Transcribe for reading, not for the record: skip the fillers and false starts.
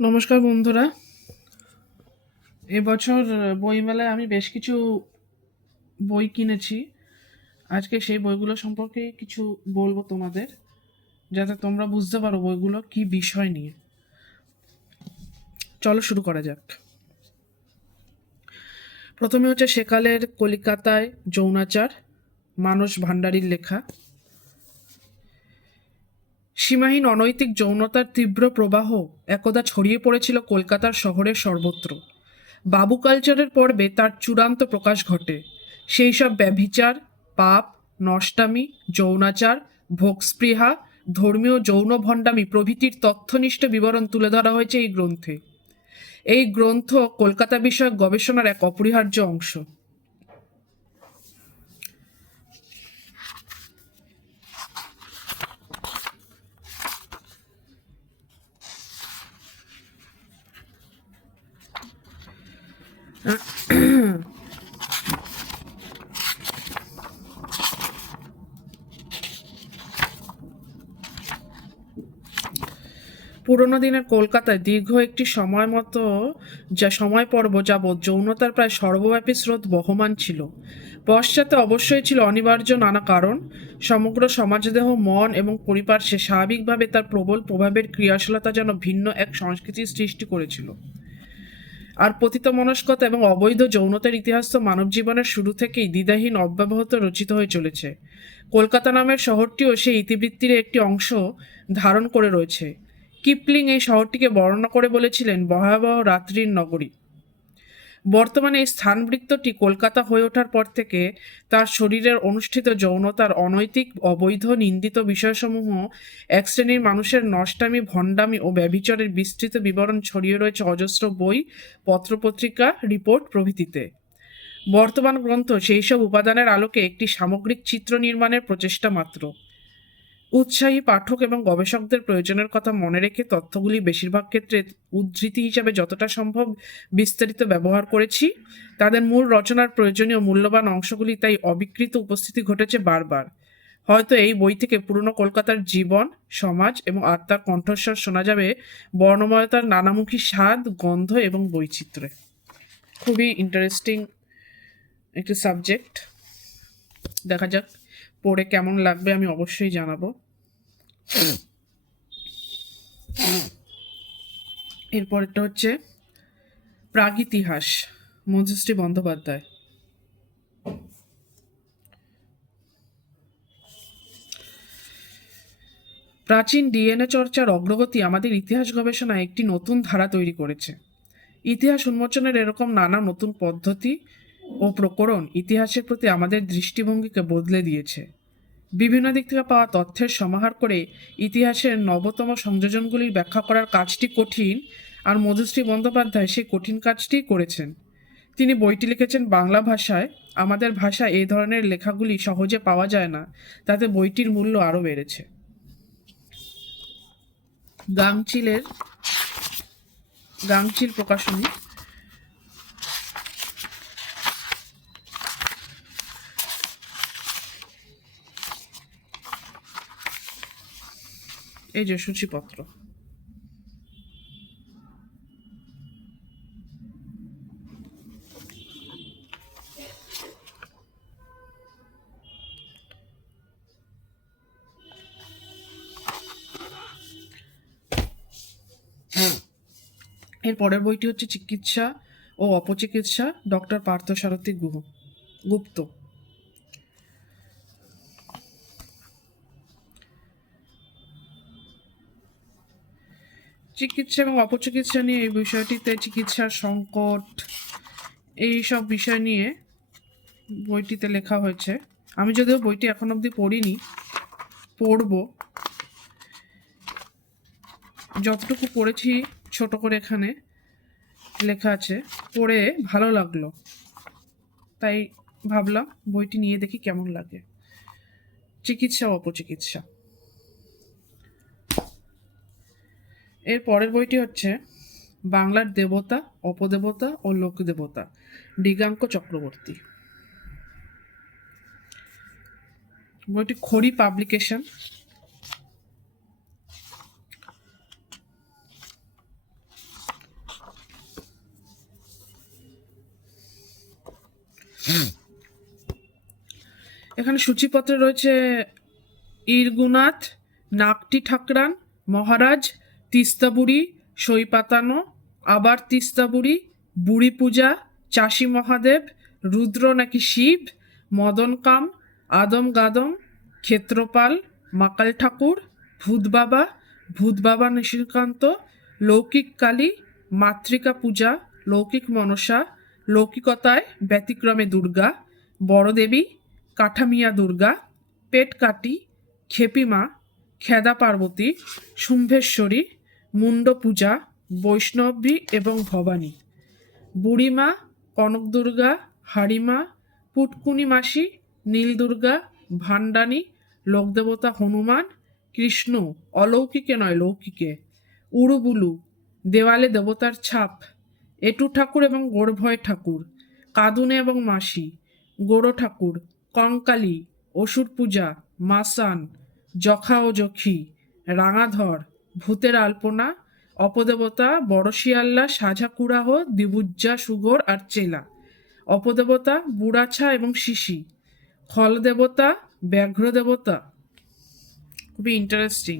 নমস্কার বন্ধুরা। এবছর বইমেলায় আমি বেশ কিছু বই কিনেছি। আজকে সেই বইগুলো সম্পর্কে কিছু বলবো তোমাদের, যাতে তোমরা বুঝতে পারো বইগুলো কি বিষয় নিয়ে। চলো শুরু করা যাক। প্রথমে হচ্ছে সেকালের কলিকাতায় যৌনাচার, মানস ভান্ডারীর লেখা। সীমাহীন অনৈতিক যৌনতার তীব্র প্রবাহ একদা ছড়িয়ে পড়েছিল কলকাতার শহরের সর্বত্র। বাবু কালচারের পর্বে তার চূড়ান্ত প্রকাশ ঘটে। সেই সব ব্যভিচার, পাপ, নষ্টামি, যৌনাচার, ভোগস্পৃহা, ধর্মীয় যৌন ভণ্ডামি প্রভৃতির তথ্যনিষ্ঠ বিবরণ তুলে ধরা হয়েছে এই গ্রন্থে। এই গ্রন্থ কলকাতা বিষয়ক গবেষণার এক অপরিহার্য অংশ। পুরোনো দিনের কলকাতায় দীর্ঘ একটি সময় পর্ব যাবৎ যৌনতার প্রায় সর্বব্যাপী স্রোত বহমান ছিল। পশ্চাতে অবশ্যই ছিল অনিবার্য নানা কারণ। সমগ্র সমাজদেহ, মন এবং পরিপার্শ্বে স্বাভাবিকভাবে তার প্রবল প্রভাবের ক্রিয়াশীলতা যেন ভিন্ন এক সংস্কৃতির সৃষ্টি করেছিল। আর পতিতমনস্কতা এবং অবৈধ যৌনতার ইতিহাস তো মানব জীবনের শুরু থেকেই দ্বিধাহীন অব্যাহত রচিত হয়ে চলেছে। কলকাতা নামের শহরটিও সেই ইতিবৃত্তির একটি অংশ ধারণ করে রয়েছে। কিপলিং এই শহরটিকে বর্ণনা করে বলেছিলেন ভয়াবহ রাত্রির নগরী। বর্তমানে এই স্থানবৃত্তটি কলকাতা হয়ে ওঠার পর থেকে তার শরীরের অনুষ্ঠিত যৌনতার অনৈতিক, অবৈধ, নিন্দিত বিষয়সমূহ, এক শ্রেণীর মানুষের নষ্টামি, ভণ্ডামি ও ব্যভিচারের বিস্তৃত বিবরণ ছড়িয়ে রয়েছে অজস্র বই, পত্রপত্রিকা, রিপোর্ট প্রভৃতিতে। বর্তমান গ্রন্থ সেই সব উপাদানের আলোকে একটি সামগ্রিক চিত্র নির্মাণের প্রচেষ্টা মাত্র। উৎসাহী পাঠক এবং গবেষকদের প্রয়োজনের কথা মনে রেখে তথ্যগুলি বেশিরভাগ ক্ষেত্রে উদ্ধৃতি হিসাবে যতটা সম্ভব বিস্তারিত ব্যবহার করেছি। তাদের মূল রচনার প্রয়োজনীয় মূল্যবান অংশগুলি তাই অবিকৃত উপস্থিতি ঘটেছে বারবার। হয়তো এই বই থেকে পুরনো কলকাতার জীবন, সমাজ এবং আত্মার কণ্ঠস্বর শোনা যাবে বর্ণময়তার নানামুখী স্বাদ, গন্ধ এবং বৈচিত্র্যে। খুবই ইন্টারেস্টিং একটি সাবজেক্ট। দেখা যাক পড়ে কেমন লাগবে, আমি অবশ্যই জানাবো। এরপরটা হচ্ছে প্রাগইতিহাস, মধুশ্রী বন্দ্যোপাধ্যায়। প্রাচীন ডিএনএ চর্চার অগ্রগতি আমাদের ইতিহাস গবেষণায় একটি নতুন ধারা তৈরি করেছে। ইতিহাস উন্মোচনের এরকম নানা নতুন পদ্ধতি ও প্রকরণ ইতিহাসের প্রতি আমাদের দৃষ্টিভঙ্গিকে বদলে দিয়েছে। বিভিন্ন দিক থেকে পাওয়া তথ্যের সমাহার করে ইতিহাসের নবতম সংযোজনগুলির ব্যাখ্যা করার কাজটি কঠিন, আর মধুশ্রী বন্দ্যোপাধ্যায় সেই কঠিন কাজটি করেছেন। তিনি বইটি লিখেছেন বাংলা ভাষায়। আমাদের ভাষায় এই ধরনের লেখাগুলি সহজে পাওয়া যায় না, তাতে বইটির মূল্য আরও বেড়েছে। গাংচিল প্রকাশনী। এই যে সূচিপত্র। এর পরের বইটি হচ্ছে চিকিৎসা ও অপচিকিৎসা, ডক্টর পার্থসারথী গুপ্ত। চিকিৎসা এবং অপচিকিৎসা নিয়ে এই বিষয়টিতে চিকিৎসার সংকট, এই সব বিষয় নিয়ে বইটিতে লেখা হয়েছে। আমি যদিও বইটি এখন অবধি পড়িনি, পড়ব। যতটুকু পড়েছি ছোট করে এখানে লেখা আছে, পড়ে ভালো লাগলো, তাই ভাবলাম বইটি নিয়ে দেখি কেমন লাগে। চিকিৎসা ও অপচিকিৎসা। এর পরের বইটি হচ্ছে বাংলার দেবতা, অপদেবতা ও লোকদেবতা, মৃগাঙ্ক চক্রবর্তী। বইটি খড়ি পাবলিকেশন। এখানে সূচিপত্রে রয়েছে ইরগুনাথ, নাকটি ঠাকরান, মহারাজ, তিস্তাবুড়ি, সই পাতানো, আবার তিস্তাবুড়ি, বুড়ি পূজা, চাষি মহাদেব, রুদ্র নাকি শিব, মদনকাম, আদম গাদম, ক্ষেত্রপাল, মাকাল ঠাকুর, ভূত বাবা নিশিকান্ত, লৌকিক কালী, মাতৃকা পূজা, লৌকিক মনসা, লৌকিকতায় ব্যতিক্রমে দুর্গা, বড়দেবী, কাঠামিয়া দুর্গা, পেট কাটি, খেপিমা, খেদা পার্বতী, শুম্ভেশ্বরী, মুন্ড পূজা, বৈষ্ণবী এবং ভবানী, বুড়িমা, কনক দুর্গা, হাড়িমা, পুটকুনি মাসি, নীল দুর্গা, ভান্ডানী, লোকদেবতা হনুমান, কৃষ্ণ অলৌকিকে নয় লৌকিকে, উড়ুবুলু, দেওয়ালে দেবতার ছাপ, এটু ঠাকুর এবং গোড়ভয় ঠাকুর, কাদুনে এবং মাসি, গোড়ো ঠাকুর, কঙ্কালী, অসুর পূজা, মাসান, যখা ও যখী, রাঙাধর, ভূতের আলপনা, অপদেবতা বড় শিয়াল্লা, সাঝা কুড়াহ, দিবুজ্জা সুগর আর চেলা, অপদেবতা বুড়াছা এবং শিশি, খল দেবতা, ব্যাঘ্র দেবতা। খুবই ইন্টারেস্টিং।